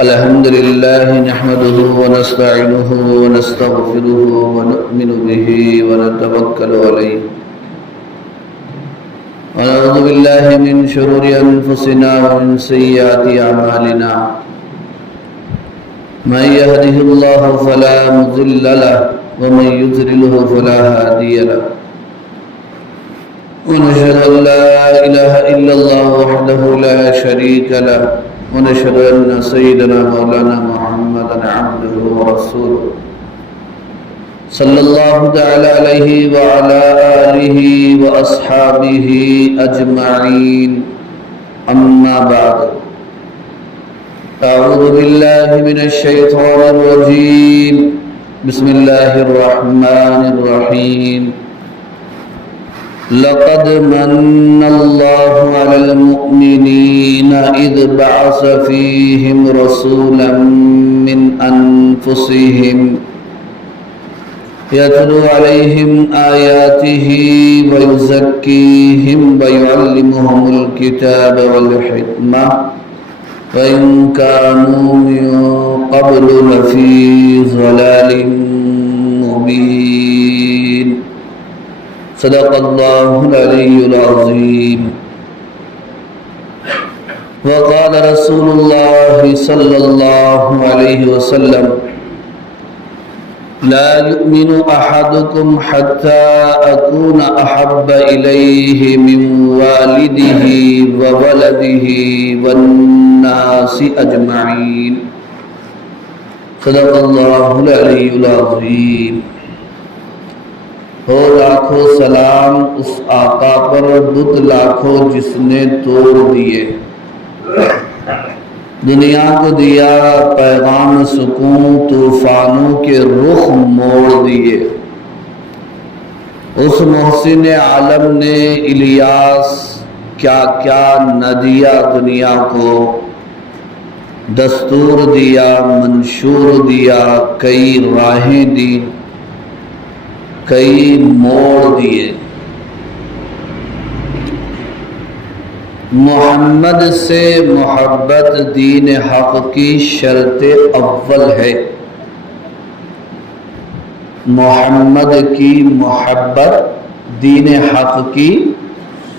الحمد لله نحمده ونستعينه ونستغفره ونؤمن به ونتوكل عليه ونعوذ بالله من شرور أنفسنا ومن سيئات أعمالنا من يهده الله فلا مضل له ومن يضلل فلا هادي له ونشهد أن لا إله إلا الله وحده لا شريك له ونشهد أن سيدنا مولانا محمدا عبده ورسوله صلى الله تعالى عليه وعلى آله وأصحابه أجمعين أما بعد أعوذ بالله من الشيطان الرجيم بسم الله الرحمن الرحيم لقد من الله على المؤمنين إذ بعث فيهم رسولا من أنفسهم يتلو عليهم آياته ويزكيهم ويعلمهم الكتاب والحكمة وإن كانوا من قبل لفي ضلال مبين صدق الله العلي العظيم وقال رسول الله صلى الله عليه وسلم لا يؤمن أحدكم حتى أكون أحب إليه من والده وولده والناس أجمعين صدق الله العلي العظيم ہو لاکھوں سلام اس آقا پر بت لاکھوں جس نے توڑ دیے دنیا کو دیا پیغام سکون طوفانوں کے رخ موڑ دیے اس محسن عالم نے الیاس کیا کیا نہ دیا دنیا کو دستور دیا منشور دیا کئی راہیں دی کئی موڑ دیے محمد سے محبت دین حق کی شرط اول ہے محمد کی محبت دین حق کی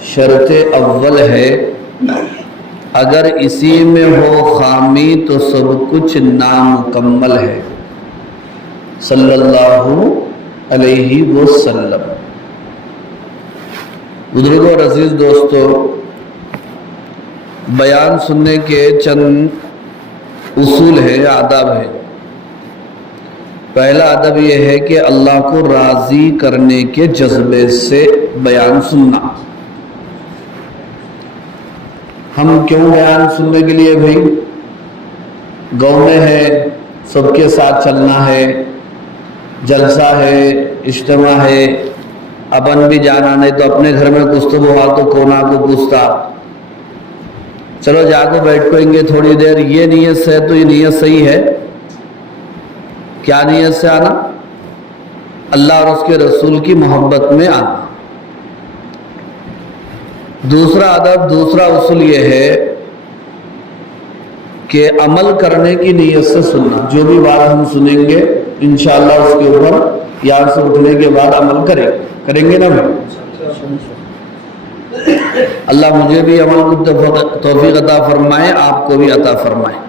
شرط اول ہے اگر اسی میں ہو خامی تو سب کچھ نامکمل ہے صلی اللہ علیہ وسلم بزرگوں اور عزیز دوستو بیان سننے کے چند اصول ہیں آداب ہیں پہلا ادب یہ ہے کہ اللہ کو راضی کرنے کے جذبے سے بیان سننا ہم کیوں بیان سننے کے لیے بھائی گاؤں میں ہے سب کے ساتھ چلنا ہے جلسہ ہے اجتماع ہے اپن بھی جانا نہیں تو اپنے گھر میں کچھ تو ہوا تو کونا کو پوچھتا چلو جا کے بیٹھ پائیں گے تھوڑی دیر یہ نیت سے تو یہ نیت صحیح ہے کیا نیت سے آنا اللہ اور اس کے رسول کی محبت میں آنا دوسرا ادب دوسرا اصول یہ ہے کہ عمل کرنے کی نیت سے سننا جو بھی بات ہم سنیں گے انشاءاللہ اس کے اوپر یہاں سے اٹھنے کے بعد عمل کریں گے نا بھائی اللہ مجھے بھی عمل کو توفیق عطا فرمائے آپ کو بھی عطا فرمائے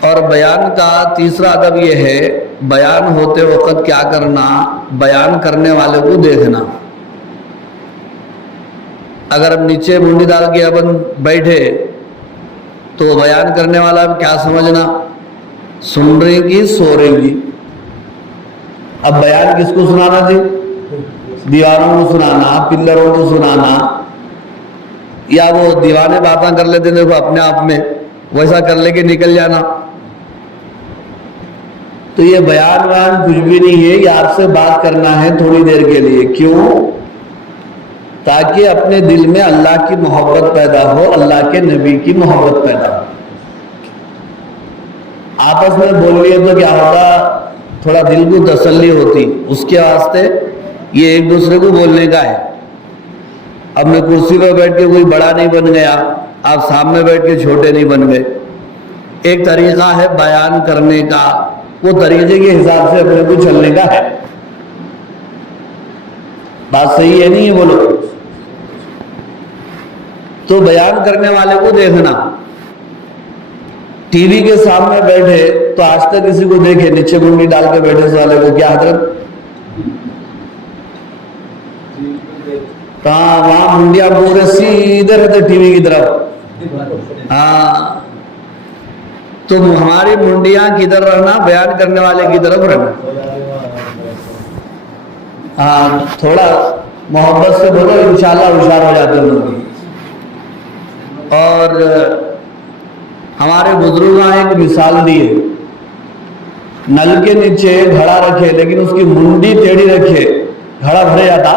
اور بیان کا تیسرا ادب یہ ہے بیان ہوتے وقت کیا کرنا بیان کرنے والے کو دیکھنا اگر اب نیچے منڈی ڈال کے اب بیٹھے تو بیان کرنے والا کیا سمجھنا سن رہی گی سو رہی گی اب بیان کس کو سنانا تھی دیواروں کو سنانا پلروں کو سنانا یا وہ دیوانے باتیں کر لیتے دیکھو اپنے آپ میں ویسا کر لے کے نکل جانا تو یہ بیان کچھ بھی نہیں ہے یار سے بات کرنا ہے تھوڑی دیر کے لیے کیوں تاکہ اپنے دل میں اللہ کی محبت پیدا ہو، اللہ کے نبی کی محبت پیدا ہو۔ آپس میں بول لیے تو کیا ہوگا، تھوڑا دل کو تسلی ہوتی، اس کے واسطے یہ ایک دوسرے کو بولنے کا ہے۔ اب میں کرسی پہ بیٹھ کے کوئی بڑا نہیں بن گیا، آپ سامنے بیٹھ کے چھوٹے نہیں بن گئے۔ ایک طریقہ ہے بیان کرنے کا، وہ طریقے کے حساب سے اپنے کو چلنے کا ہے۔ بات صحیح ہے نہیں ہے بولو؟ تو بیان کرنے والے کو دیکھنا، ٹی وی کے سامنے بیٹھے تو آج تک کسی کو دیکھے نیچے منڈی ڈال کے بیٹھے اس والے کو، کیا حضرت؟ ہاں، وہاں منڈیاں پورے سیدھے رہتے ٹی وی کی طرف۔ ہاں، تو ہماری منڈیاں کدھر رہنا؟ بیان کرنے والے کی طرف رہنا۔ ہاں، تھوڑا محبت سے بولو، انشاءاللہ ہوشیار ہو جاتے ہیں لوگ۔ اور ہمارے بزرگوں نے ایک مثال دی ہے، نل کے نیچے گھڑا رکھے لیکن اس کی منڈی ٹیڑھی رکھے، گھڑا بھرے جاتا؟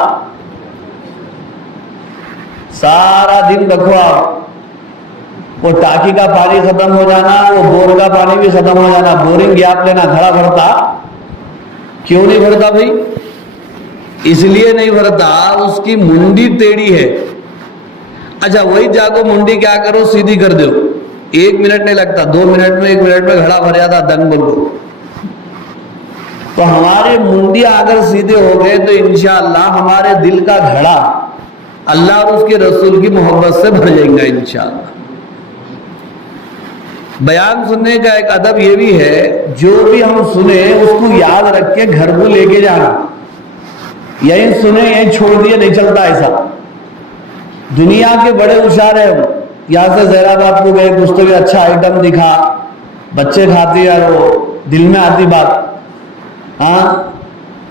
سارا دن رکھو آپ، وہ ٹاکی کا پانی ختم ہو جانا، وہ بور کا پانی بھی ختم ہو جانا، بورنگ گیپ لینا، گھڑا بھرتا؟ کیوں نہیں بھرتا بھائی؟ اس لیے نہیں بھرتا، اس کی منڈی ٹیڑھی ہے۔ اچھا، وہی جاگو منڈی کیا کرو، سیدھی کر دو، 1 منٹ نہیں لگتا، 2 منٹ میں 1 منٹ میں گھڑا بھر جاتا دن بولو۔ تو ہماری منڈیاں اگر سیدھے ہو گئے تو انشاءاللہ ہمارے دل کا گھڑا اللہ اور اس کے رسول کی محبت سے بھر جائیں گا انشاءاللہ۔ بیان سننے کا ایک ادب یہ بھی ہے، جو بھی ہم سنیں اس کو یاد رکھ کے گھر کو لے کے جانا، یہیں سنیں یہیں چھوڑ دیے نہیں چلتا ایسا۔ دنیا کے بڑے ہوشیار ہیں، یہاں سے زہرا باد کو گئے، کچھ تو بھی اچھا آئٹم دکھا، بچے کھاتے ہیں، وہ دل میں آتی بات، ہاں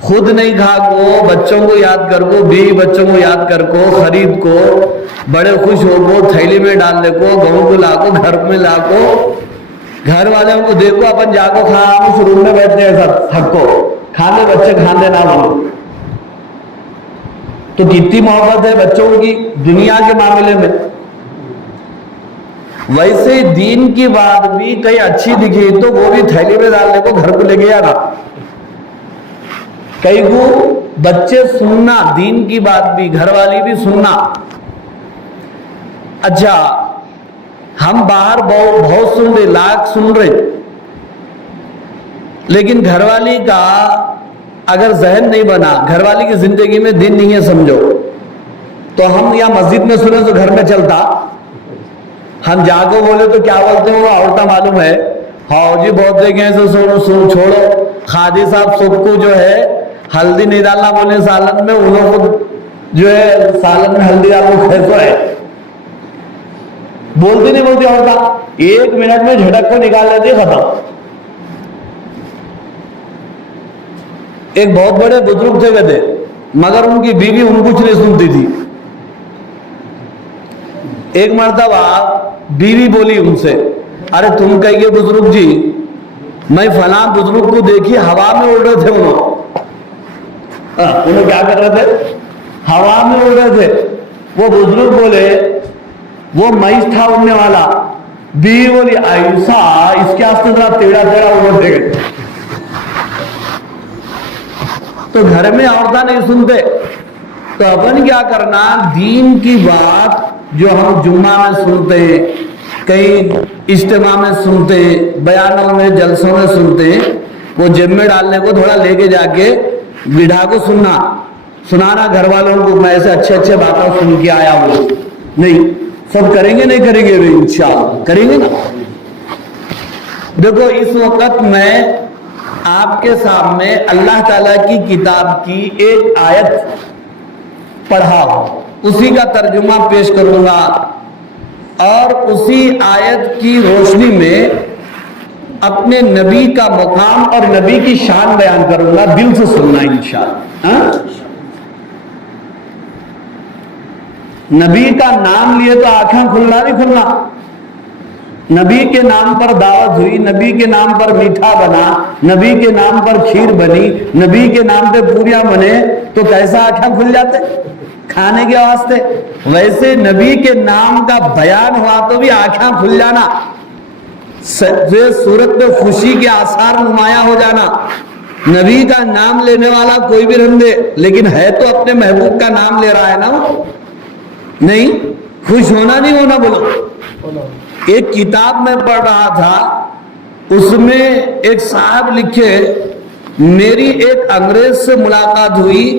خود نہیں کھا کو، بچوں کو یاد کر کو، بیوی بچوں کو یاد کر کو، خرید کو، بڑے خوش ہو کو، تھیلی میں ڈالنے کو، گہوں کو لا کو، گھر میں لا کو، گھر والوں کو دیکھو، اپن جا کو کھا، ہم اس روم میں بیٹھتے ہیں سب تھک کو، کھانے بچے کھانے نہ بولو۔ تو کتنی محبت ہے بچوں کی دنیا کے معاملے میں۔ ویسے دین کی بات بھی کئی اچھی دکھی تو وہ بھی تھیلی میں ڈالنے کو، گھر کو لے کے جانا۔ کئی کو بچے سننا، دین کی بات بھی، گھر والی بھی سننا۔ اچھا، ہم باہر بہت سن رہے، لاکھ سن رہے، لیکن گھر والی کا اگر ذہن نہیں بنا، گھر والی کی زندگی میں دین نہیں ہے سمجھو، تو ہم یا مسجد میں سنیں تو گھر میں چلتا، ہم جا کو بولے تو کیا بولتے ہیں، وہ عورتیں معلوم ہے، ہاں جی بہت دیکھیں ایسے چھوڑو، خادی صاحب سب کو جو ہے ہلدی نہیں ڈالنا بولے سالن میں، انہوں کو جو ہے سالن میں ہلدی ڈالنا کیسا ہے، بولتی نہیں بولتی عورتیں، 1 منٹ میں جھٹک کو نکال لیتی، ختم۔ ایک بہت بڑے بزرگ تھے کہتے، مگر ان کی بیوی ان کچھ نہیں سنتی تھی۔ ایک مرتبہ بیوی بولی ان سے، ارے تم کہیے بزرگ جی، میں فلاں بزرگ کو دیکھی ہوا میں اڑ رہے تھے، انہوں کیا کر رہے تھے؟ ہوا میں اڑ رہے تھے۔ وہ بزرگ بولے وہ مئیس تھا اڑنے والا، بیوی بولی ایسا، اس کے آستے ذرا ٹیڑھا ٹیڑھا اڑ رہے تھے۔ تو گھر میں عورتیں نہیں سنتے تو اپن کیا کرنا، دین کی بات جو ہم جمعہ میں سنتے، کئی اجتماع میں سنتے، بیانوں میں جلسوں میں سنتے، وہ جیب میں ڈالنے کو، تھوڑا لے کے جا کے بڑھا کو سنانا گھر والوں کو، میں ایسے اچھے اچھے باتیں سن کے آیا ہوں۔ نہیں سب کریں گے، نہیں کریں گے، انشاءاللہ کریں گے نا۔ دیکھو اس وقت میں آپ کے سامنے اللہ تعالیٰ کی کتاب کی ایک آیت پڑھا ہوں، اسی کا ترجمہ پیش کروں گا، اور اسی آیت کی روشنی میں اپنے نبی کا مقام اور نبی کی شان بیان کروں گا، دل سے سننا انشاءاللہ۔ نبی کا نام لیے تو آنکھیں کھلنا نہیں کھلنا، نبی کے نام پر دعوت ہوئی، نبی کے نام پر میٹھا بنا، نبی کے نام پر کھیر بنی، نبی کے نام پہ پوریاں بنے، تو کیسا آنکھیں کھل جاتے؟ کھانے کے واسطے. ویسے نبی کے نام کا بیان ہوا تو بھی آنکھیں کھل جانا, صورت میں خوشی کے آثار نمایاں ہو جانا. نبی کا نام لینے والا کوئی بھی رہنے دے, لیکن ہے تو اپنے محبوب کا نام لے رہا ہے نا, وہ نہیں خوش ہونا نہیں ہونا بولو. ایک کتاب میں پڑھ رہا تھا, اس میں ایک صاحب لکھے, میری ایک انگریز سے ملاقات ہوئی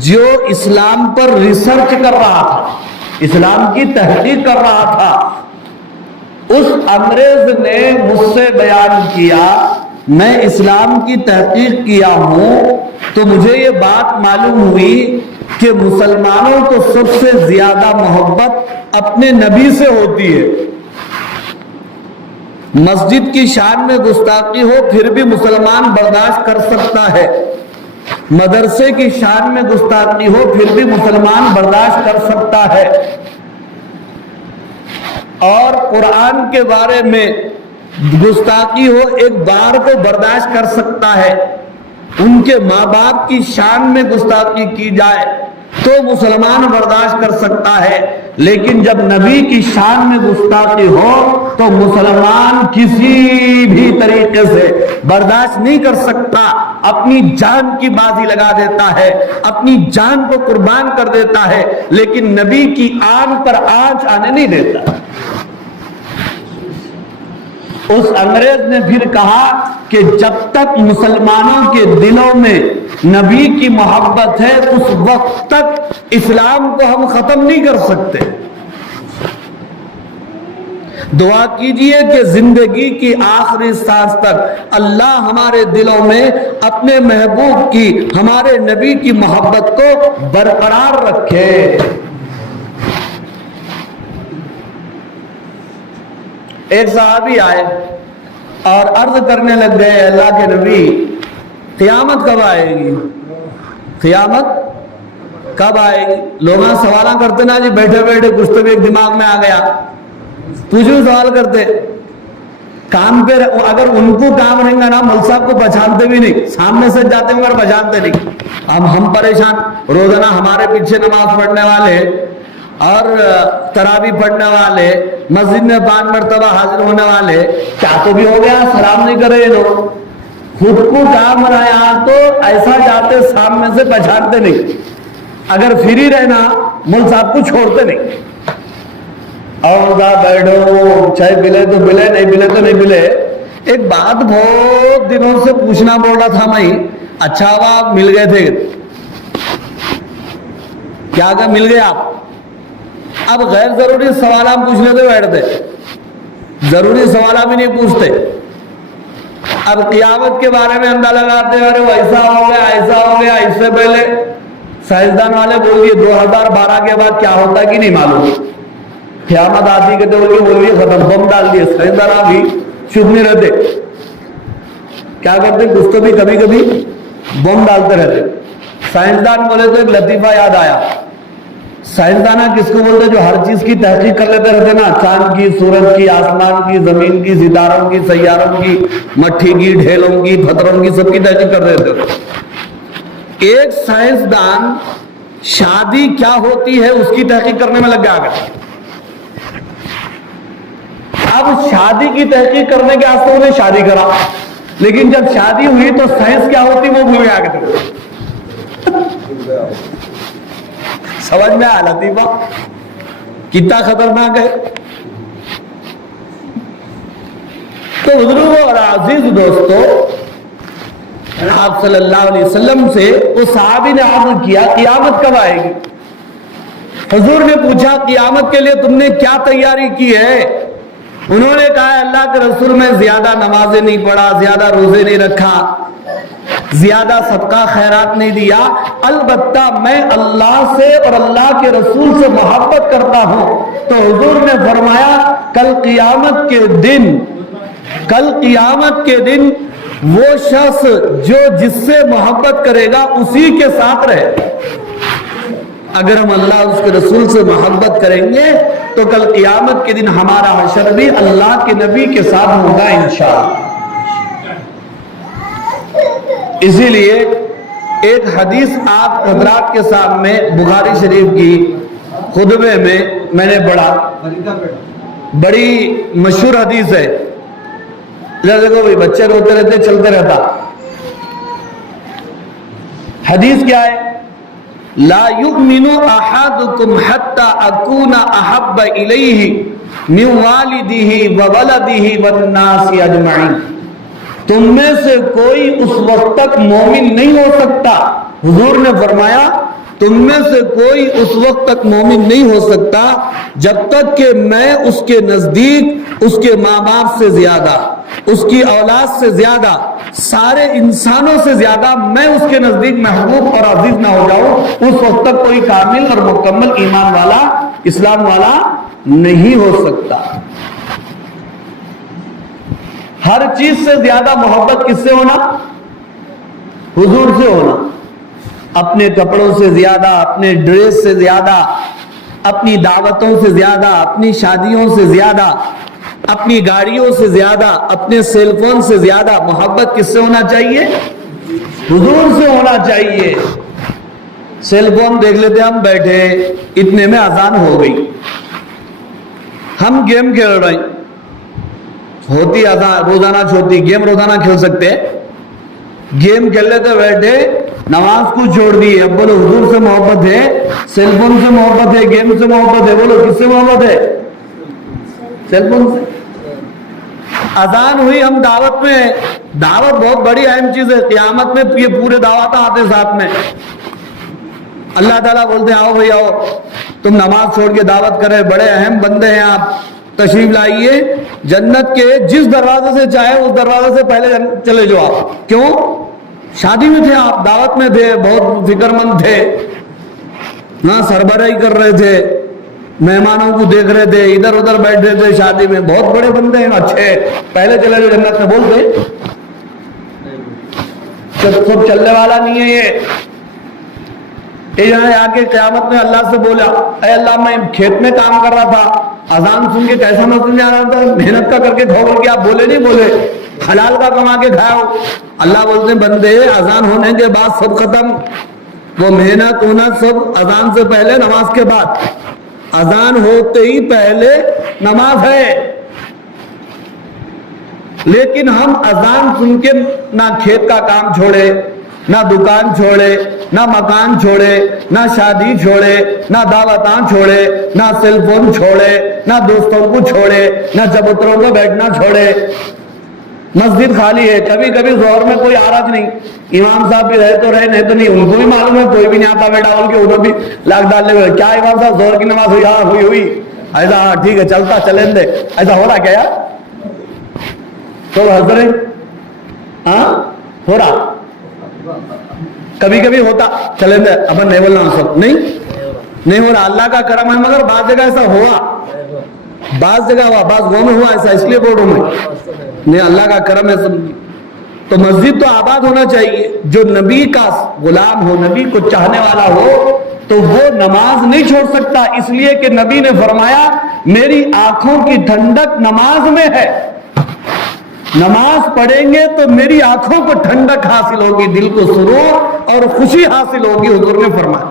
جو اسلام پر ریسرچ کر رہا تھا, اسلام کی تحقیق کر رہا تھا. اس انگریز نے مجھ سے بیان کیا, میں اسلام کی تحقیق کیا ہوں تو مجھے یہ بات معلوم ہوئی کہ مسلمانوں کو سب سے زیادہ محبت اپنے نبی سے ہوتی ہے. مسجد کی شان میں گستاخی ہو پھر بھی مسلمان برداشت کر سکتا ہے, مدرسے کی شان میں گستاخی ہو پھر بھی مسلمان برداشت کر سکتا ہے, اور قرآن کے بارے میں گستاخی ہو ایک بار کو برداشت کر سکتا ہے. ان کے ماں باپ کی شان میں گستاخی کی جائے تو مسلمان برداشت کر سکتا ہے, لیکن جب نبی کی شان میں گستاخی ہو تو مسلمان کسی بھی طریقے سے برداشت نہیں کر سکتا, اپنی جان کی بازی لگا دیتا ہے, اپنی جان کو قربان کر دیتا ہے, لیکن نبی کی آن پر آنچ آنے نہیں دیتا. اس انگریز نے پھر کہا کہ جب تک مسلمانوں کے دلوں میں نبی کی محبت ہے اس وقت تک اسلام کو ہم ختم نہیں کر سکتے. دعا کیجئے کہ زندگی کی آخری سانس تک اللہ ہمارے دلوں میں اپنے محبوب کی, ہمارے نبی کی محبت کو برقرار رکھے. ایک صحابی آئے اور عرض کرنے لگ گئے, اللہ کے نبی قیامت کب آئے گی, قیامت کب آئے گی. لوگ سوالاں کرتے نا جی, بیٹھے بیٹھے کچھ تو ایک دماغ میں آ گیا, تجھے سوال کرتے کام پہ. اگر ان کو کام رہیں گا نا, مول صاحب کو پہچانتے بھی نہیں, سامنے سے جاتے مگر پہچانتے نہیں. ہم پریشان, روزانہ ہمارے پیچھے نماز پڑھنے والے اور تراویح پڑھنے والے, مسجد میں 5 مرتبہ حاضر ہونے والے, کیا تو بھی ہو گیا سلام نہیں کرے یہ لوگ. خود کو کام رہا تو ایسا جاتے سامنے سے پہچانتے نہیں, اگر فری رہنا مول صاحب کو چھوڑتے نہیں. اور بیٹھو, چائے ملے تو ملے, نہیں ملے تو نہیں ملے. ایک بات بہت دنوں سے پوچھنا بول رہا تھا میں, اچھا ہوا آپ مل گئے تھے, کیا کہ مل گئے آپ. اب غیر ضروری سوالات پوچھنے تو بیٹھتے, ضروری سوالات بھی نہیں پوچھتے. اب قیامت کے بارے میں اندازہ لگاتے ہیں, ارے ایسا ہو گیا ایسا ہو گیا. اس سے پہلے سائنسدان والے بول دیے 2012 کے بعد کیا ہوتا کہ نہیں معلوم, قیامت آتی کہ تو بولیے ختم, بم ڈال دیے. سائنسدان بھی چپ نہیں رہتے, کیا کرتے کچھ تو بھی کبھی کبھی بم ڈالتے رہتے. سائنسدان بولے تو ایک لطیفہ یاد آیا. سائنسدانہ کس کو بولتے جو ہر چیز کی تحقیق کر لیتے رہتے نا, چاند کی, سورج کی, آسمان کی, زمین کی, ستاروں کی, سیاروں کی, مٹھی کی, ڈھیلوں کی, پتھروں کی, سب کی تحقیق کر دیتے. ایک سائنسدان شادی کیا ہوتی ہے اس کی تحقیق کرنے میں لگ گیا. اب شادی کی تحقیق کرنے کے واسطے انہیں شادی کرا, لیکن جب شادی ہوئی تو سائنس کیا ہوتی وہ بھول گیا. سمجھ میں آ لطیفہ کتنا خطرناک ہے. تو بزرگوں اور عزیز دوستو, آپ صلی اللہ علیہ وسلم سے اس صحابی نے عرض کیا قیامت کب آئے گی. حضور نے پوچھا قیامت کے لیے تم نے کیا تیاری کی ہے. انہوں نے کہا اللہ کے رسول میں زیادہ نمازیں نہیں پڑھا, زیادہ روزے نہیں رکھا, زیادہ صدقہ خیرات نہیں دیا, البتہ میں اللہ سے اور اللہ کے رسول سے محبت کرتا ہوں. تو حضور نے فرمایا کل قیامت کے دن وہ شخص جو جس سے محبت کرے گا اسی کے ساتھ رہے. اگر ہم اللہ اس کے رسول سے محبت کریں گے تو کل قیامت کے دن ہمارا حشر بھی اللہ کے نبی کے ساتھ ہوگا انشاءاللہ. اسی لیے ایک حدیث آپ حضرات کے سامنے بخاری شریف کی خطبے میں نے پڑھا، بڑی مشہور حدیث ہے. دیکھو بھائی، بچے روتے رہتے چلتے رہتا. حدیث کیا ہے؟ لا یؤمن احدکم حتی اکون احب الیہ من والدہ وولدہ والناس اجمعین. تم میں سے کوئی اس وقت تک مومن نہیں ہو سکتا، حضور نے فرمایا تم میں سے کوئی اس وقت تک مومن نہیں ہو سکتا جب تک کہ میں اس کے نزدیک اس کے ماں باپ سے زیادہ، اس کی اولاد سے زیادہ، سارے انسانوں سے زیادہ میں اس کے نزدیک محبوب اور عزیز نہ ہو جاؤں. اس وقت تک کوئی کامل اور مکمل ایمان والا، اسلام والا نہیں ہو سکتا. ہر چیز سے زیادہ محبت کس سے ہونا؟ حضور سے ہونا. اپنے کپڑوں سے زیادہ، اپنے ڈریس سے زیادہ، اپنی دعوتوں سے زیادہ، اپنی شادیوں سے زیادہ، اپنی گاڑیوں سے زیادہ، اپنے سیل فون سے زیادہ محبت کس سے ہونا چاہیے؟ حضور سے ہونا چاہیے. سیل فون دیکھ لیتے ہم بیٹھے، اتنے میں اذان ہو گئی، ہم گیم کھیل رہے ہیں، ہوتی اذان روزانہ چھوٹی گیم روزانہ کھیل سکتے ہیں. گیم کھیل لیتے بیٹھے، نماز کو چھوڑ دی. اب بولو حضور سے محبت ہے، سیل فون سے محبت ہے، گیم سے محبت ہے؟ بولو کس سے محبت ہے؟ سیل فون سے. اذان ہوئی، ہم دعوت میں. دعوت بہت بڑی اہم چیز ہے. قیامت میں یہ پورے دعوت آتے ساتھ میں. اللہ تعالیٰ بولتے ہیں آؤ بھائی آؤ، تم نماز چھوڑ کے دعوت کرے، بڑے اہم بندے ہیں آپ، تشریف لائیے. جنت کے جس دروازے سے چاہے اس دروازے سے پہلے چلے جاؤ آپ. کیوں؟ شادی میں تھے آپ، دعوت میں تھے، بہت فکر مند تھے، ہاں سربراہی کر رہے تھے، مہمانوں کو دیکھ رہے تھے، ادھر ادھر بیٹھ رہے تھے شادی میں. بہت بڑے بندے ہیں، اچھے، پہلے چلے جو جنت میں. بولتے سب چلنے والا نہیں ہے یہ. یہاں آ کے قیامت میں اللہ سے بولا اے اللہ میں کھیت میں کام کر رہا تھا، اذان سن کے کیسا نظر آ رہا تھا، محنت کا کر کے کھاؤ بول کے آپ بولے نہیں بولے، حلال کا کما کے کھاؤ. اللہ بولتے ہیں بندے اذان ہونے کے بعد سب ختم، وہ محنت ہونا سب اذان سے پہلے، نماز کے بعد. اذان ہوتے ہی پہلے نماز ہے. لیکن ہم اذان سن کے نہ کھیت کا کام چھوڑے، نہ دکان چھوڑے، نہ مکان چھوڑے، نہ شادی چھوڑے، نہ دعوتاں چھوڑے، نہ سیل فون چھوڑے، نہ دوستوں کو چھوڑے، نہ چبوتروں کو بیٹھنا چھوڑے. مسجد خالی ہے، کبھی کبھی ظہر میں کوئی حرج نہیں، امام صاحب بھی رہے تو رہے، نہیں تو نہیں. ان کو بھی معلوم ہے کوئی بھی نہیں آتا بیٹا بول کے انہوں بھی لاکھ ڈالنے ہوئے. کیا امام صاحب ظہر کی نماز ہوئی؟ ہاں ہوئی. ایسا ہاں ٹھیک ہے چلتا چلیں دے. ایسا ہو رہا کیا یار؟ تو حضرت ہاں ہو رہا، کبھی کبھی ہوتا چلیں دے، اب نہیں بولنا سب نہیں ہو رہا. اللہ کا کرم ہے، مگر بعض جگہ ایسا ہوا، بعض جگہ ہوا، بعض گاؤں میں ہوا ایسا، اس لیے بول رہا ہوں میں. نہیں اللہ کا کرم ہے سب. تو مسجد تو آباد ہونا چاہیے. جو نبی کا غلام ہو، نبی کو چاہنے والا ہو، تو وہ نماز نہیں چھوڑ سکتا، اس لیے کہ نبی نے فرمایا میری آنکھوں کی ٹھنڈک نماز میں ہے. نماز پڑھیں گے تو میری آنکھوں کو ٹھنڈک حاصل ہوگی، دل کو سرور اور خوشی حاصل ہوگی، حضور نے فرمایا.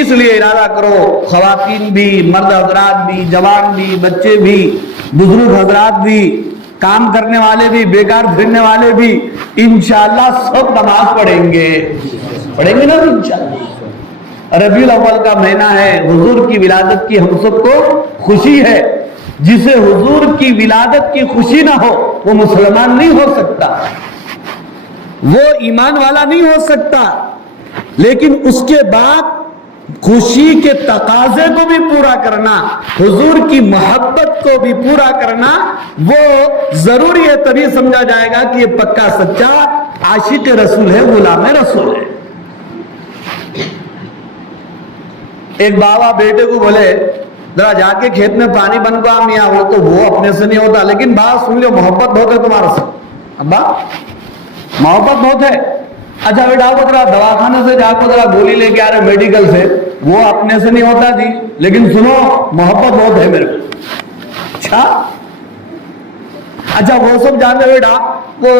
اس لیے ارادہ کرو، خواتین بھی، مرد حضرات بھی، جوان بھی، بچے بھی، بزرگ حضرات بھی، کام کرنے والے بھی، بیکار پھرنے والے بھی، انشاءاللہ سب نماز پڑھیں گے نا انشاءاللہ. ربیع الاول کا مہینہ ہے، حضور کی ولادت کی ہم سب کو خوشی ہے. جسے حضور کی ولادت کی خوشی نہ ہو وہ مسلمان نہیں ہو سکتا، وہ ایمان والا نہیں ہو سکتا. لیکن اس کے بعد خوشی کے تقاضے کو بھی پورا کرنا، حضور کی محبت کو بھی پورا کرنا، وہ ضروری ہے. تبھی سمجھا جائے گا کہ یہ پکا سچا عاشق رسول ہے، غلام رسول ہے. ایک بابا بیٹے کو بولے ذرا جا کے کھیت میں پانی بنوا میاں. وہ اپنے سے نہیں ہوتا، لیکن بات سن لو، محبت بہت ہے تمہارے سے. ابا محبت بہت ہے. اچھا بیٹا آپ ذرا دواخانے سے جا کے ذرا گولی لے کے آ رہے میڈیکل سے، وہ اپنے سے نہیں ہوتا جی، لیکن سنو محبت بہت ہے میرے کو. اچھا وہ سب جانتے بیٹا وہ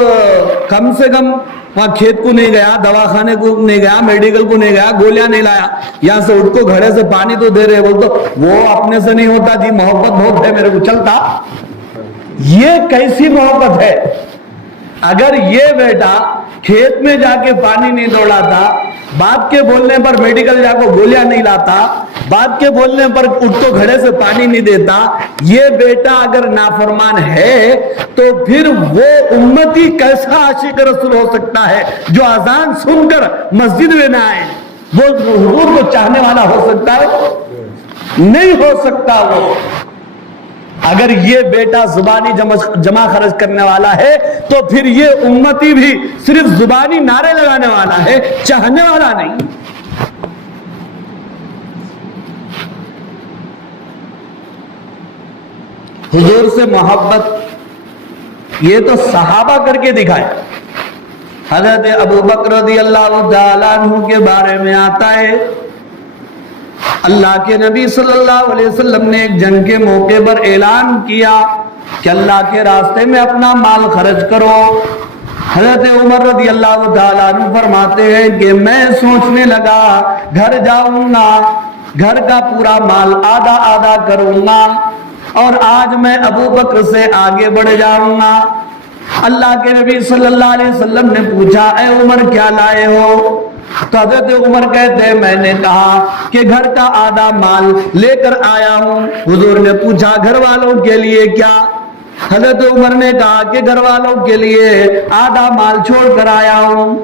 کم سے کم وہاں کھیت کو نہیں گیا, دواخانے کو نہیں گیا, میڈیکل کو نہیں گیا, گولیاں نہیں لایا, یہاں سے اٹھ کو گھڑے سے پانی تو دے رہے, بول تو وہ اپنے سے نہیں ہوتا جی, محبت بہت ہے میرے کو, چلتا. یہ کیسی محبت ہے؟ اگر یہ بیٹا کھیت میں جا کے پانی نہیں دوڑاتا, باپ کے بولنے پر میڈیکل جا کے گولیاں نہیں لاتا, باپ کے بولنے پر اٹھ کو گھڑے سے پانی نہیں دیتا, یہ بیٹا اگر نافرمان ہے تو پھر وہ امتی کیسا عاشق رسول ہو سکتا ہے جو اذان سن کر مسجد میں نہ آئے؟ وہ حضور کو چاہنے والا ہو سکتا ہے؟ نہیں ہو سکتا. وہ اگر یہ بیٹا زبانی جمع خرچ کرنے والا ہے تو پھر یہ امتی بھی صرف زبانی نعرے لگانے والا ہے, چاہنے والا نہیں. حضور سے محبت یہ تو صحابہ کر کے دکھائے. حضرت ابو بکر رضی اللہ تعالیٰ عنہ کے بارے میں آتا ہے, اللہ کے نبی صلی اللہ علیہ وسلم نے ایک جنگ کے موقع پر اعلان کیا کہ اللہ کے راستے میں اپنا مال خرچ کرو. حضرت عمر رضی اللہ تعالیٰ عنہ فرماتے ہیں کہ میں سوچنے لگا گھر جاؤں گا, گھر کا پورا مال آدھا آدھا کروں گا, اور آج میں ابو بکر سے آگے بڑھ جاؤں گا. اللہ کے نبی صلی اللہ علیہ وسلم نے پوچھا اے عمر کیا لائے ہو؟ تو حضرت عمر کہتے ہیں میں نے کہا کہ گھر کا آدھا مال لے کر آیا ہوں. حضور نے پوچھا گھر والوں کے لیے کیا؟ حضرت عمر نے کہا کہ گھر والوں کے لیے آدھا مال چھوڑ کر آیا ہوں.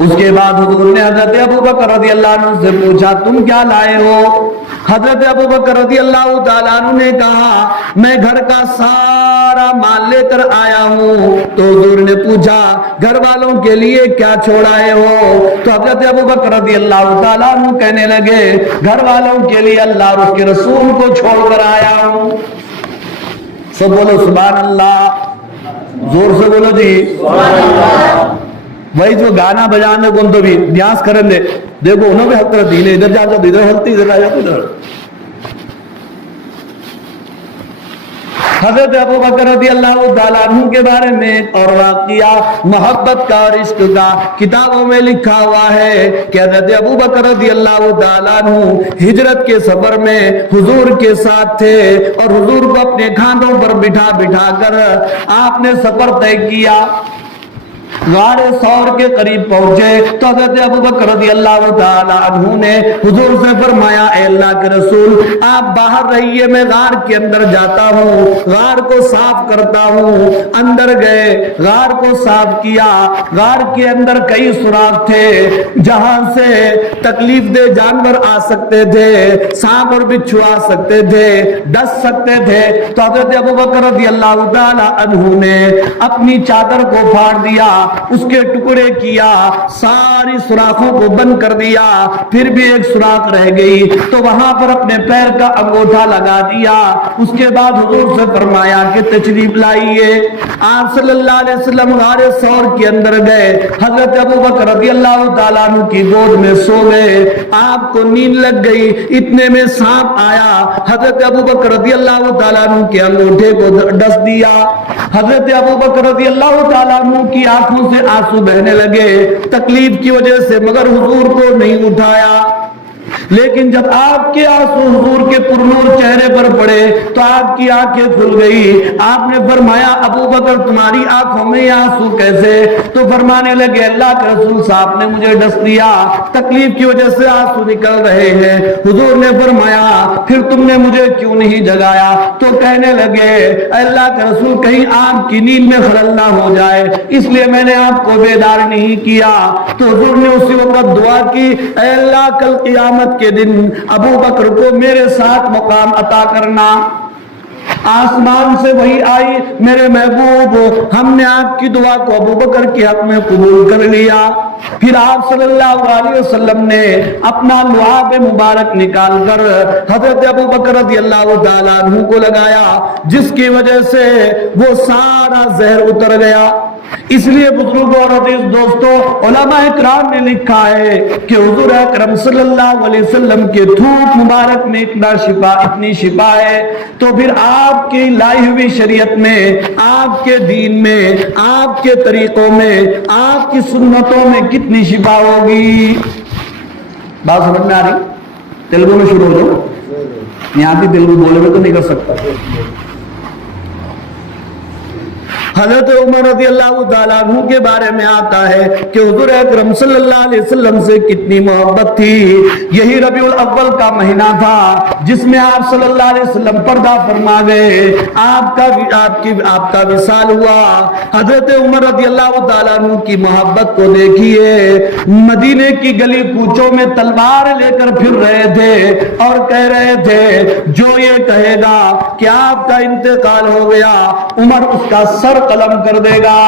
اس کے بعد حضور نے حضرت ابو بکر رضی اللہ عنہ سے پوچھا تم کیا لائے ہو؟ حضرت ابو بکر رضی اللہ تعالیٰ عنہ نے کہا میں گھر کا سارا مال لے کر آیا ہوں. تو حضور نے پوچھا گھر والوں کے لیے کیا چھوڑائے ہو؟ تو حضرت ابو بکر رضی اللہ تعالیٰ عنہ کہنے لگے گھر والوں کے لیے اللہ اور اس کے رسول کو چھوڑ کر آیا ہوں. سب بولو سبحان اللہ, زور سے بولو جی سبحان اللہ. وہی جو گانا بجانے کو تو بھی نیاز کریں دے, دیکھو انہوں بھی حق کرتی ہے, ادھر جاتا ادھر ہلتی, ادھر آ جاتا ادھر. حضرت ابو بکر رضی اللہ تعالیٰ عنہ کے بارے میں ایک اور واقعہ محبت کا اور عشق کا کتابوں میں لکھا ہوا ہے کہ حضرت ابو بکر رضی اللہ تعالیٰ عنہ ہجرت کے سفر میں حضور کے ساتھ تھے, اور حضور کو اپنے کھانوں پر بٹھا بٹھا کر آپ نے سفر طے کیا. غار ثور کے قریب پہنچے تو حضرت ابو بکر رضی اللہ تعالیٰ عنہ نے حضور سے فرمایا اے اللہ کے رسول آپ باہر رہیے, میں غار کے اندر جاتا ہوں, غار کو صاف کرتا ہوں. اندر گئے, غار کو صاف کیا. غار کے اندر کئی سوراخ تھے جہاں سے تکلیف دہ جانور آ سکتے تھے, سانپ اور بچھو آ سکتے تھے, ڈس سکتے تھے. تو حضرت ابو بکر رضی اللہ تعالیٰ عنہ نے اپنی چادر کو پھاڑ دیا, اس کے ٹکڑے کیا, ساری سوراخوں کو بند کر دیا. پھر بھی ایک سوراخ رہ گئی تو وہاں پر اپنے پیر کا انگوٹھا لگا دیا. اس کے بعد حضور سے فرمایا کہ تشریف لائیے. آپ صلی اللہ علیہ وسلم غار ثور کے اندر گئے, حضرت ابو بکر رضی اللہ تعالیٰ عنہ کی گود میں سو گئے. آپ کو نیند لگ گئی, اتنے میں سانپ آیا, حضرت ابو بکر رضی اللہ تعالیٰ عنہ کے انگوٹھے کو ڈس دیا. حضرت ابو بکر رضی اللہ تعالیٰ عنہ کی آنکھوں سے آنسو بہنے لگے تکلیف کی وجہ سے, مگر حضور کو نہیں اٹھایا. لیکن جب آپ کے آنسو حضور کے پرنور چہرے پر پڑے تو آپ کی آنکھیں کھل گئی. آپ نے فرمایا ابو بکر تمہاری آنکھوں میں یہ آنسو کیسے؟ تو فرمانے لگے اللہ کے رسول صاحب نے مجھے ڈس دیا, تکلیف کی وجہ سے آنسو نکل رہے ہیں. حضور نے فرمایا پھر تم نے مجھے کیوں نہیں جگایا؟ تو کہنے لگے اللہ کے رسول کہیں آپ کی نیند میں خلل نہ ہو جائے, اس لیے میں نے آپ کو بیدار نہیں کیا. تو حضور نے اسی وقت دعا کی اے اللہ کل قیامت کے دن ابو بکر کو میرے ساتھ مقام عطا کرنا. آسمان سے وہی آئی میرے محبوب, ہم نے آپ کی دعا کو ابو بکر کے حق میں قبول کر لیا. پھر آپ صلی اللہ علیہ وسلم نے اپنا لعاب مبارک نکال کر حضرت ابو بکر رضی اللہ تعالیٰ عنہ کو لگایا, جس کی وجہ سے وہ سارا زہر اتر گیا. اس لیے بزرگوں اور عزیز دوستوں، علماء اکرام نے لکھا ہے کہ حضور اکرم صلی اللہ علیہ وسلم کے تھوک مبارک میں اتنی شفا ہے، تو پھر آپ کی لائی ہوئی شریعت میں، آپ کے دین میں، آپ کے طریقوں میں، آپ کی سنتوں میں کتنی شفا ہوگی؟ بات سمجھ میں آ رہی؟ تیلگو میں شروع ہو جاؤ، یہاں بھی تیلگو بولے میں تو نہیں کر سکتا۔ حضرت عمر رضی اللہ تعالیٰ عنہ کے بارے میں آتا ہے کہ حضور اکرم صلی اللہ علیہ وسلم سے کتنی محبت تھی۔ یہی ربیع الاول کا مہینہ تھا جس میں آپ صلی اللہ علیہ وسلم پردہ فرما گئے، آپ کا وصال ہوا۔ حضرت عمر رضی اللہ تعالیٰ عنہ کی محبت کو دیکھیے، مدینے کی گلی کوچوں میں تلوار لے کر پھر رہے تھے اور کہہ رہے تھے جو یہ کہے گا کہ آپ کا انتقال ہو گیا، عمر اس کا سر قلم کر دے گا۔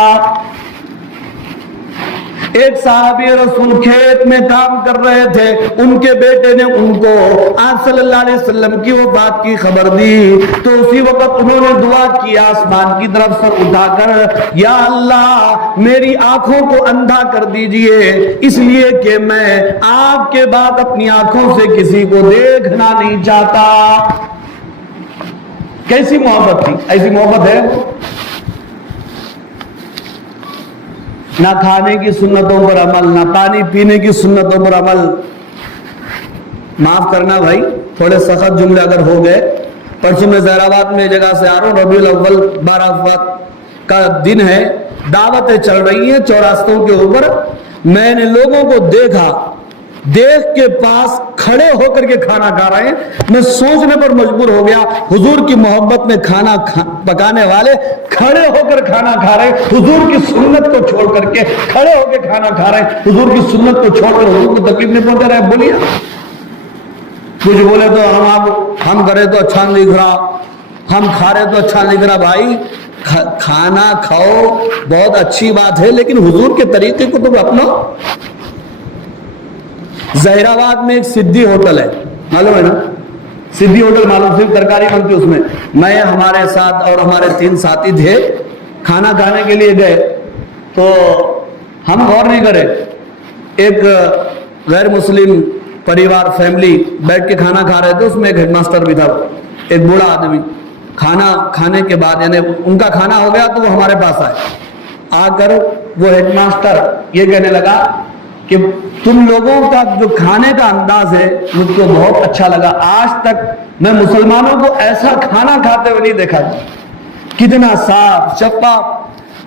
ایک صحابی رسول کھیت میں کام کر رہے تھے، ان کے بیٹے نے ان کو آپ صلی اللہ علیہ وسلم کی وفات کی خبر دی، تو اسی وقت انہوں نے دعا کی آسمان کی طرف سر اٹھا کر، یا اللہ میری آنکھوں کو اندھا کر دیجئے، اس لیے کہ میں آپ کے بعد اپنی آنکھوں سے کسی کو دیکھنا نہیں چاہتا۔ کیسی محبت تھی؟ ایسی محبت ہے نہ کھانے کی سنتوں پر عمل، نہ پانی پینے کی سنتوں پر عمل۔ معاف کرنا بھائی، تھوڑے سخت جملے اگر ہو گئے۔ پرسوں میں زہر آباد میں جگہ سے آ رہا ہوں، ربیع الاول 12 کا دن ہے، دعوتیں چل رہی ہیں چوراستوں کے اوپر۔ میں نے لوگوں کو دیکھ کے پاس کھڑے ہو کر کے کھانا کھا رہے ہیں۔ میں سوچنے پر مجبور ہو گیا، حضور کی محبت میں کھانا پکانے والے کھڑے ہو کر کھانا کھا رہے ہیں، حضور کی سنت کو چھوڑ کر کے کھڑے ہو کے کھانا کھا رہے ہیں، حضور کی سنت کو چھوڑ کر حضور کو تکلیف نہیں پہنچا رہے۔ بولیے، کچھ بولے تو ہم کرے تو اچھا نہیں دکھ رہا، ہم کھا رہے تو اچھا نہیں دکھ رہا۔ بھائی کھانا کھاؤ بہت اچھی بات ہے، لیکن حضور کے طریقے کو تم اپناؤ۔ ظہیر آباد میں ایک سدھی ہوٹل ہے، معلوم ہے نا؟ سدھی ہوٹل معلوم، صرف ترکاری بنتی اس میں۔ میں ہمارے ساتھ اور ہمارے 3 ساتھی تھے، کھانا کھانے کے لیے گئے تو ہم غور نہیں کرے، ایک غیر مسلم پریوار فیملی بیٹھ کے کھانا کھا رہے تھے، اس میں ایک ہیڈ ماسٹر بھی تھا، ایک بوڑھا آدمی۔ کھانا کھانے کے بعد یعنی ان کا کھانا ہو گیا تو وہ ہمارے پاس آ کر وہ ہیڈ ماسٹر یہ کہنے لگا کہ تم لوگوں کا جو کھانے کا انداز ہے مجھ کو بہت اچھا لگا، آج تک میں مسلمانوں کو ایسا کھانا کھاتے ہوئے نہیں دیکھا۔ کتنا صاف شفاف،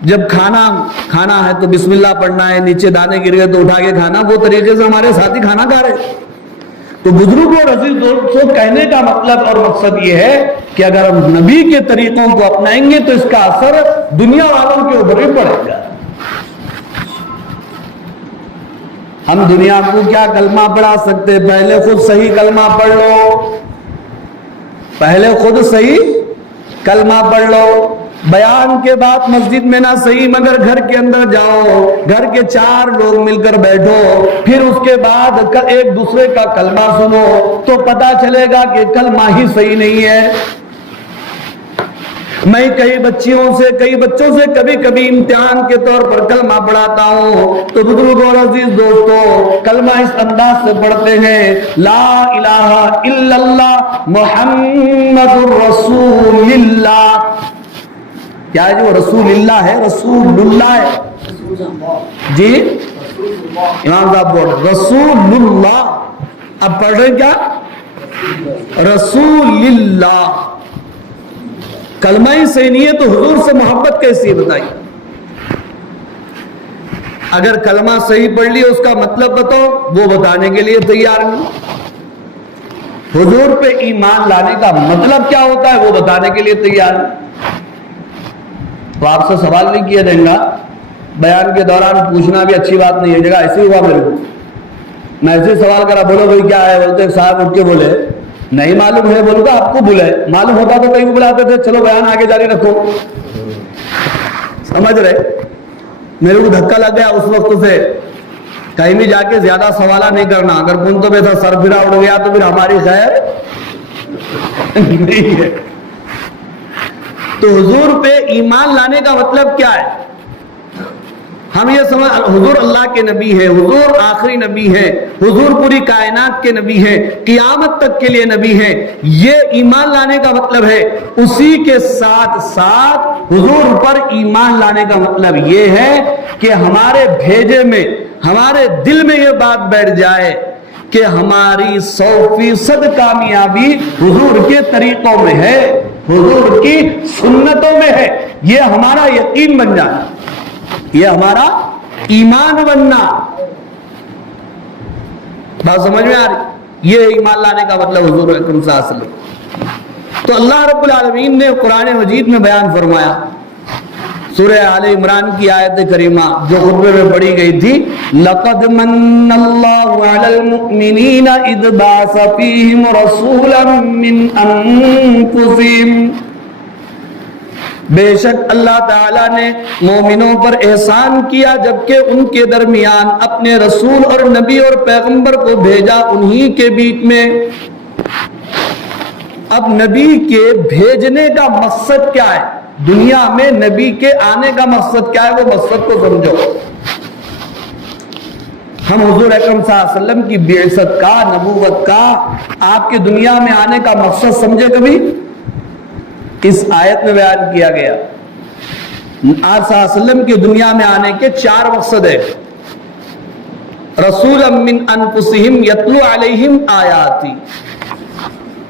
جب کھانا ہے تو بسم اللہ پڑھنا ہے، نیچے دانے گر گئے تو اٹھا کے کھانا، وہ طریقے سے ہمارے ساتھی کھانا کھا رہے۔ تو بزرگوں اور عزیز دوستوں، کہنے کا مطلب اور مقصد یہ ہے کہ اگر ہم نبی کے طریقوں کو اپنائیں گے تو اس کا اثر دنیا والوں کے اوپر بھی پڑے گا۔ ہم دنیا کو کیا کلمہ پڑھا سکتے؟ پہلے خود صحیح کلمہ پڑھ لو، پہلے خود صحیح کلمہ پڑھ لو۔ بیان کے بعد مسجد میں نہ صحیح مگر گھر کے اندر جاؤ، گھر کے 4 لوگ مل کر بیٹھو، پھر اس کے بعد ایک دوسرے کا کلمہ سنو تو پتا چلے گا کہ کلمہ ہی صحیح نہیں ہے۔ میں کئی بچوں سے کبھی کبھی امتحان کے طور پر کلمہ پڑھاتا ہوں تو بزرگوں اور عزیز دوستوں کلمہ اس انداز سے پڑھتے ہیں، لا الہ الا اللہ محمد رسول اللہ۔ کیا ہے جو رسول اللہ ہے؟ رسول اللہ ہے جی، امام صاحب بول رسول اللہ، اب پڑھ رہے کیا؟ رسول اللہ۔ کلمہ ہی صحیح نہیں ہے تو حضور سے محبت کیسی ہے بتائیے؟ اگر کلمہ صحیح پڑھ لی اس کا مطلب بتاؤ، وہ بتانے کے لیے تیار نہیں۔ حضور پہ ایمان لانے کا مطلب کیا ہوتا ہے وہ بتانے کے لیے تیار نہیں۔ تو آپ سے سوال نہیں کیا جائے گا، بیان کے دوران پوچھنا بھی اچھی بات نہیں ہے۔ جگہ ایسے ہوا میرے کو، میں ایسے سوال کرا، بولو بھائی کیا ہے؟ بولتے صاحب اٹھ کے بولے نہیں معلوم ہے۔ بولو گا آپ کو بلائے، معلوم ہوتا تو کہیں بلاتے تھے، چلو بیان آگے جاری رکھو۔ سمجھ رہے؟ میرے کو دھکا لگ گیا اس وقت سے، کہیں بھی جا کے زیادہ سوالہ نہیں کرنا، اگر کون تو بیٹھا سر پھرا اڑ گیا تو پھر ہماری خیر نہیں ہے۔ تو حضور پہ ایمان لانے کا مطلب کیا ہے؟ ہم یہ سمجھ حضور اللہ کے نبی ہے، حضور آخری نبی ہے، حضور پوری کائنات کے نبی ہے، قیامت تک کے لیے نبی ہے، یہ ایمان لانے کا مطلب ہے۔ اسی کے ساتھ ساتھ حضور پر ایمان لانے کا مطلب یہ ہے کہ ہمارے بھیجے میں، ہمارے دل میں یہ بات بیٹھ جائے کہ ہماری 100% کامیابی حضور کے طریقوں میں ہے، حضور کی سنتوں میں ہے، یہ ہمارا یقین بن جانا، یہ ہمارا ایمان بننا۔ بات سمجھ میں آ رہی؟ یہ ایمان لانے کا مطلب حضور اکرم صلی اللہ علیہ وسلم۔ تو اللہ رب العالمین نے قرآن مجید میں بیان فرمایا، سورہ آل عمران کی آیت کریمہ جو خطبے میں پڑھی گئی تھی، لَقَدْ مَنَّ اللَّهُ عَلَى الْمُؤْمِنِينَ إِذْ بَعَثَ فِيهِمْ رَسُولًا مِّنْ أَنفُسِهِمْ، بے شک اللہ تعالیٰ نے مومنوں پر احسان کیا جبکہ ان کے درمیان اپنے رسول اور نبی اور پیغمبر کو بھیجا انہی کے بیچ میں۔ اب نبی کے بھیجنے کا مقصد کیا ہے؟ دنیا میں نبی کے آنے کا مقصد کیا ہے؟ وہ مقصد کو سمجھو۔ ہم حضور اکرم صلی اللہ علیہ وسلم کی بعثت کا، نبوت کا، آپ کے دنیا میں آنے کا مقصد سمجھے کبھی؟ اس آیت میں بیان کیا گیا۔ آپ صلی اللہ علیہ وسلم کی دنیا میں آنے کے 4 مقصد ہیں۔ رسولا من انفسہم یتلو علیہم آیاتی،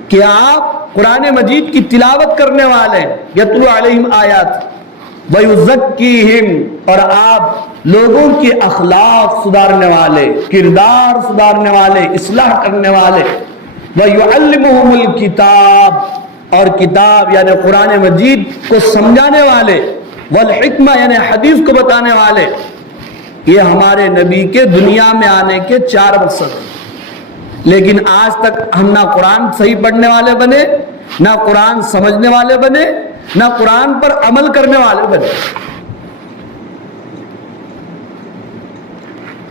کہ آپ قرآن مجید کی تلاوت کرنے والے ہیں، یتلو علیہم آیات، ویزکیہم، اور آپ لوگوں کے اخلاق سدھارنے والے، کردار سدھارنے والے، اصلاح کرنے والے، ویعلمہم الکتاب، اور کتاب یعنی قرآن مجید کو سمجھانے والے، والحکمہ یعنی حدیث کو بتانے والے۔ یہ ہمارے نبی کے دنیا میں آنے کے 4 مقصد ہیں۔ لیکن آج تک ہم نہ قرآن صحیح پڑھنے والے بنے، نہ قرآن سمجھنے والے بنے، نہ قرآن پر عمل کرنے والے بنے۔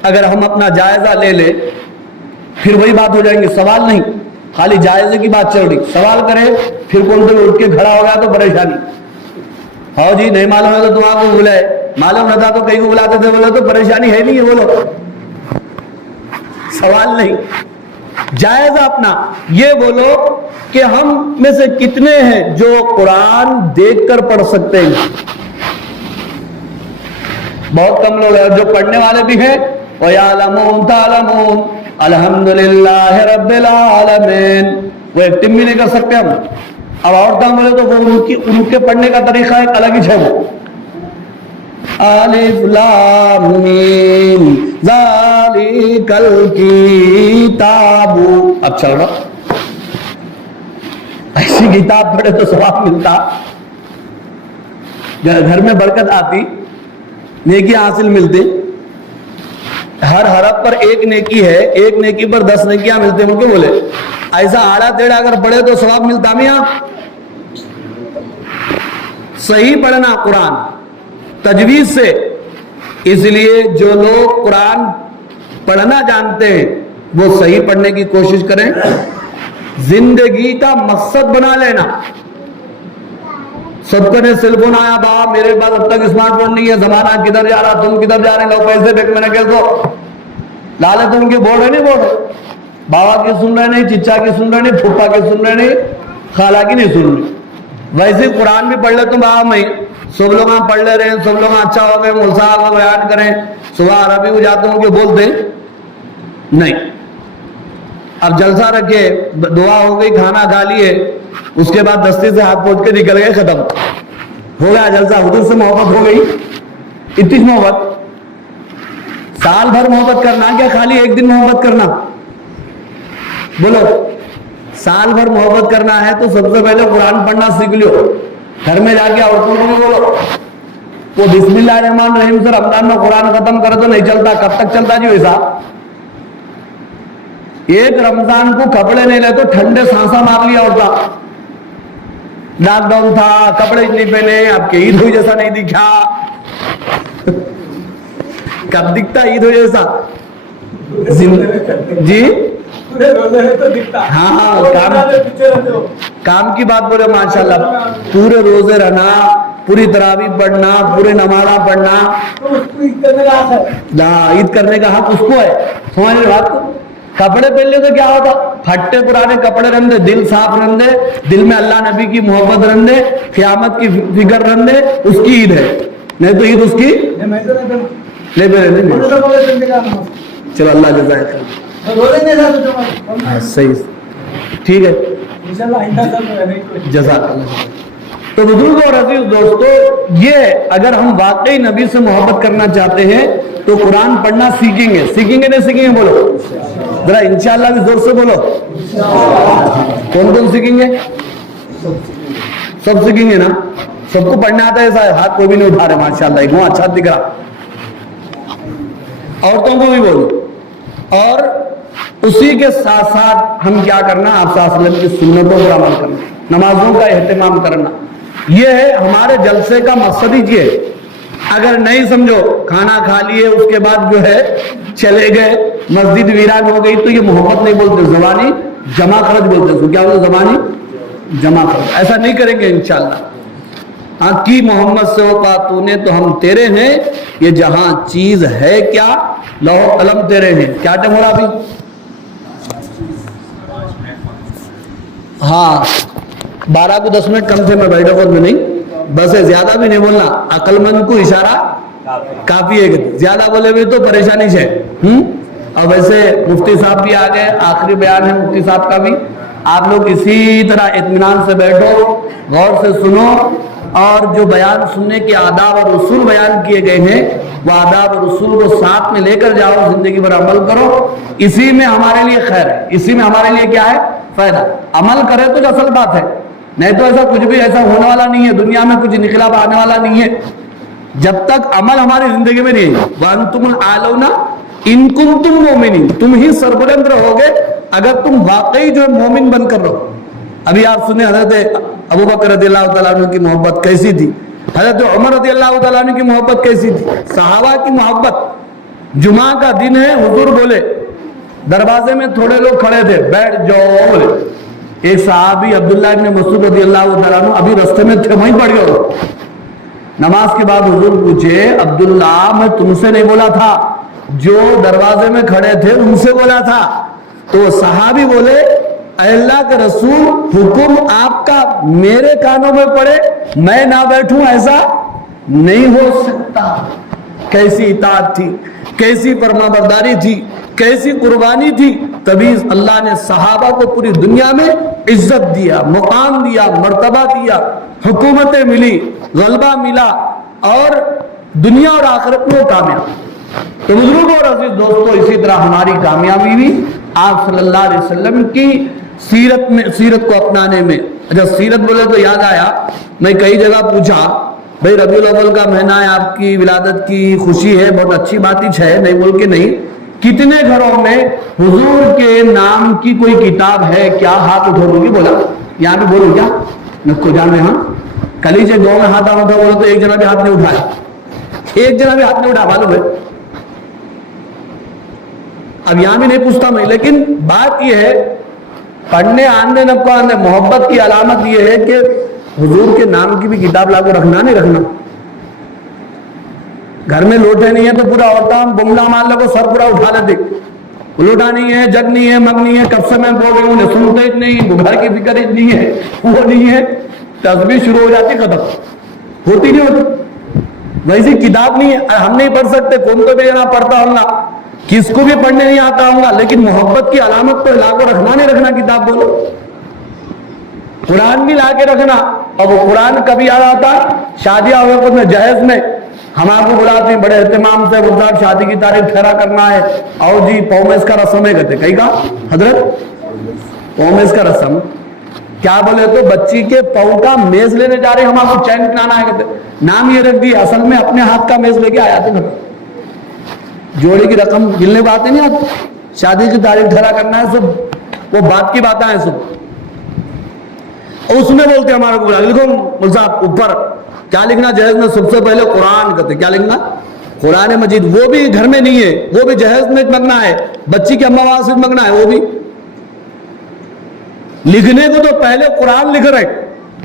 اگر ہم اپنا جائزہ لے لیں پھر وہی بات ہو جائیں گے، سوال نہیں، خالی جائزے کی بات چل رہی، سوال کرے پھر کون سے اٹھ کے کھڑا ہو گیا تو پریشانی، ہاں جی نہیں معلوم ہے تو تم آپ کو بلائے، معلوم نہ تھا تو کہیں کو بلاتے تھے، بولے تو پریشانی ہے نہیں ہے، بولو، سوال نہیں، جائزہ اپنا یہ بولو کہ ہم میں سے کتنے ہیں جو قرآن دیکھ کر پڑھ سکتے ہیں؟ بہت کم لوگ ہیں، جو پڑھنے والے بھی ہیں، وَيَعْلَمُونَ تَعْلَمُونَ الحمدللہ رب العالمین، وہ ایکٹنگ بھی نہیں کر سکتے ہم۔ اب اور کام بولے تو وہ ان کے پڑھنے کا طریقہ ایک الگ ہی ہے، وہ الف لام میم ذالک الکتاب، اب چل رہا ایسی کتاب پڑھے تو ثواب ملتا، گھر میں برکت آتی، نیکی حاصل ملتی، ہر حرف پر 1 نیکی ہے، 1 نیکی پر 10 نیکیاں ملتے ہیں، کیوں بولے؟ ایسا آڑا ٹیڑھا اگر پڑھے تو ثواب ملتا میاں؟ صحیح پڑھنا قرآن تجویز سے، اس لیے جو لوگ قرآن پڑھنا جانتے ہیں وہ صحیح پڑھنے کی کوشش کریں، زندگی کا مقصد بنا لینا۔ سب کو نے سیل فون آیا، باپ میرے پاس اب تک اسمارٹ فون نہیں ہے، زمانہ کدھر جا رہا، تم کدھر جا رہے، لو پیسے بیک میں نے کہہ دو، لالے تم کے بول رہے نہیں، بول رہے بابا کی سن رہے نہیں، چچا کی سن رہے نہیں، پھوپھا کی سن رہے نہیں، خالہ کی نہیں سن رہے۔ ویسے قرآن بھی پڑھ لے تم بابا میں، سب لوگ ہاں پڑھ لے رہے ہیں، سب لوگ اچھا ہو گئے، مول صاحب کو بیان کریں، صبح عربی کو جاتے ہوں کہ بولتے نہیں۔ اب جلسہ رکھے، دعا ہو گئی، کھانا کھا لیے، اس کے بعد دستی سے ہاتھ پوچھ کے نکل گئے، ختم ہو گیا جلسہ، حضور سے محبت ہو گئی، اتنی محبت، سال بھر محبت کرنا کیا خالی ایک دن محبت کرنا؟ بولو، سال بھر محبت کرنا ہے تو سب سے پہلے قرآن پڑھنا سیکھ لو، گھر میں جا کے عورتوں کو بھی بولو، وہ بسم اللہ الرحمن الرحیم سے رمضان میں قرآن ختم کرے تو نہیں چلتا، کب تک چلتا جی ویسا؟ ایک رمضان کو کپڑے نہیں لے تو ٹھنڈے سانسا مار لیا ہوتا، لاک ڈاؤن تھا، کپڑے نہیں پہنے، اب کے عید ہوئی جیسا نہیں دکھا، کب دکھتا عید ہوئی جیسا؟ جی ہاں، کام کی بات بولے ماشاءاللہ، پورے روزے رہنا، پوری تراویح پڑھنا، پورے نمازاں پڑھنا، تو اس کو عید کرنے کا حق ہے۔ عید کرنے کا حق اس کو ہے۔ سمجھ رہے بات کو؟ کپڑے پہن لے تو کیا ہوتا؟ پھٹے پرانے کپڑے رہندے، دل صاف رہندے، دل میں اللہ نبی کی محبت رہندے، قیامت کی فکر رہندے، اس کی عید ہے۔ نہیں تو عید اس کی لے پہ رہنے۔ چلو اللہ جزائے خیر، صحیح، ٹھیک ہے، جزاک اللہ۔ تو بزرگوں اور عزیز دوستو، یہ اگر ہم واقعی نبی سے محبت کرنا چاہتے ہیں تو قرآن پڑھنا سیکھیں گے۔ سیکھیں گے نہیں سیکھیں گے؟ بولو ذرا انشاءاللہ بھی زور سے بولو۔ کون کون سیکھیں گے؟ سب سیکھیں گے نا؟ سب کو پڑھنا آتا ہے؟ ایسا ہاتھ کوئی بھی نہیں اٹھا رہے ماشاءاللہ، ایک اچھا دکھ رہا۔ عورتوں کو بھی بولو۔ اور اسی کے ساتھ ساتھ ہم کیا کرنا؟ آپ صلی اللہ علیہ وسلم کی سنتوں پر عمل کرنا، نمازوں کا اہتمام کرنا۔ یہ ہے ہمارے جلسے کا مقصد ہی یہ ہے۔ اگر نہیں سمجھو، کھانا کھا لیے اس کے بعد جو ہے چلے گئے، مسجد ویران ہو گئی، تو یہ محبت نہیں بولتے، زبانی جمع خرچ بولتے ہیں۔ کیا بولتے؟ زبانی جمع خرچ۔ ایسا نہیں کریں گے انشاءاللہ۔ ہاں کی محمد سے وقع تو نے تو ہم تیرے ہیں، یہ جہاں چیز ہے کیا لوح قلم تیرے ہیں۔ کیا ٹائم ہو رہا ابھی؟ ہاں 12 کو 10 منٹ کم تھے، میں بیٹھا خود میں نہیں، بس ہے، زیادہ بھی نہیں بولنا۔ عقل مند کو اشارہ کافی ہے، زیادہ بولے بھی تو پریشانی ہے۔ اور ویسے مفتی صاحب بھی آ گئے، آخری بیان ہے مفتی صاحب کا بھی۔ آپ لوگ اسی طرح اطمینان سے بیٹھو، غور سے سنو، اور جو بیان سننے کے آداب اور اصول بیان کیے گئے ہیں وہ آداب اور اصول کو ساتھ میں لے کر جاؤ، زندگی بھر عمل کرو۔ اسی میں ہمارے لیے خیر ہے، اسی میں ہمارے لیے کیا ہے؟ فائدہ۔ عمل کرے تو جو اصل بات ہے، نہیں تو ایسا کچھ بھی ایسا ہونے والا نہیں ہے، دنیا میں کچھ انقلاب آنے والا نہیں ہے جب تک عمل ہماری زندگی میں نہیں ہے۔ وَأَنْتُمُ الْأَعْلَوْنَ إِن كُنتُم مُؤْمِنِينَ، تم ہی سربلند رہو گے اگر تم واقعی جو مومن بن کر رہو۔ ابھی آپ سنیں حضرت ابو بکر رضی اللہ تعالیٰ عنہ کی محبت کیسی تھی، حضرت عمر رضی اللہ تعالیٰ عنہ کی محبت کیسی تھی، صحابہ کی محبت۔ جمعہ کا دن ہے، حضور بولے، دروازے میں تھوڑے لوگ کھڑے تھے، بیٹھ جاؤ بولے۔ ایک صحابی عبداللہ ابن مسعود رضی اللہ تعالیٰ عنہ ابھی رستے میں تھے، وہیں پڑ گئے۔ نماز کے بعد حضور پوچھے، عبداللہ میں تم سے نہیں بولا تھا، جو دروازے میں کھڑے تھے ان سے بولا تھا۔ تو صحابی بولے، اے اللہ کے رسول، حکم آپ کا میرے کانوں میں پڑے، میں نہ بیٹھوں، ایسا نہیں ہو سکتا۔ کیسی اطاعت تھی، کیسی فرمانبرداری تھی، کیسی قربانی تھی۔ تبھی اللہ نے صحابہ کو پوری دنیا میں عزت دیا، مقام دیا، مرتبہ دیا، حکومتیں ملی، غلبہ ملا، اور دنیا اور آخرت میں کامیاب۔ تو بزرگوں اور عزیز دوستو، اسی طرح ہماری کامیابی بھی آپ صلی اللہ علیہ وسلم کی سیرت کو اپنانے میں۔ اچھا سیرت بولے تو یاد آیا، میں کئی جگہ پوچھا، بھئی ربیع الاول کا مہینہ ہے، آپ کی ولادت کی خوشی ہے، بہت اچھی بات ہی ہے، نہیں بول کے نہیں، کتنے گھروں میں حضور کے نام کی کوئی کتاب ہے کیا؟ ہاتھ اٹھو بول کے بولا، یہاں بھی بولو کیا نکو جان میں؟ ہاں کلی سے گاؤں میں ہاتھ اٹھا بولو تو ایک جنا بھی ہاتھ نہیں اٹھایا، ایک جنا بھی ہاتھ نہیں اٹھا، معلوم ہے؟ اب یہاں بھی نہیں پوچھتا میں، لیکن بات یہ ہے، پڑھنے آندے نہ کو آندے، محبت کی علامت یہ ہے کہ حضور کے نام کی بھی کتاب لاگو رکھنا نہیں رکھنا۔ گھر میں لوٹے نہیں ہے تو پورا عورتاں بملا مار لگو، سر پورا اٹھا لیتے، لوٹا نہیں ہے، جگ نہیں ہے، مگ نہیں ہے، کب سے میں بول رہی ہوں، سنتے ہی نہیں، گھر کی فکر ہی نہیں ہے، وہ نہیں ہے، تسبیح شروع ہو جاتی، ختم ہوتی نہیں ہوتی۔ ویسی کتاب نہیں ہے، ہم نہیں پڑھ سکتے، کون تو بھی جنا پڑھتا ہوں گا، کس کو بھی پڑھنے نہیں آتا ہوں گا، لیکن محبت کی علامت تو لا کے رکھنا نہیں رکھنا کتاب بولو۔ قرآن بھی لا کے رکھنا، اور وہ قرآن کبھی آ رہا تھا شادیاں ہوئے خود میں جہیز میں، ہم آپ کو بلاتے ہیں بڑے اہتمام سے، وہ صاحب شادی کی تاریخ ٹھہرا کرنا ہے، اور جی پومیس کا رسم ہے، کہتے کہیں کہا حضرت پومیس کا رسم کیا بولے تو بچی کے پاؤں کا میز لینے جا رہے ہیں، ہم آپ کو چین پہنانا ہے، کہتے نام یہ رکھ دیا، اصل میں اپنے ہاتھ کا میز لے کے آیا تھا، جوڑے کی رقم گننے باتیں نہیں آتی، شادی کی تاریخ ٹھہرا کرنا ہے، سب وہ بات کی باتیں ہیں سب، اور اس میں بولتے ہمارے کو لکھو مول صاحب اوپر کیا لکھنا جہیز میں، سب سے پہلے قرآن کہتے، کیا لکھنا؟ قرآن مجید، وہ بھی گھر میں نہیں ہے، وہ بھی جہیز میں منگنا ہے، بچی کی اماں وہاں سے منگنا ہے، وہ بھی لکھنے کو تو پہلے قرآن لکھ رہے،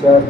4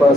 5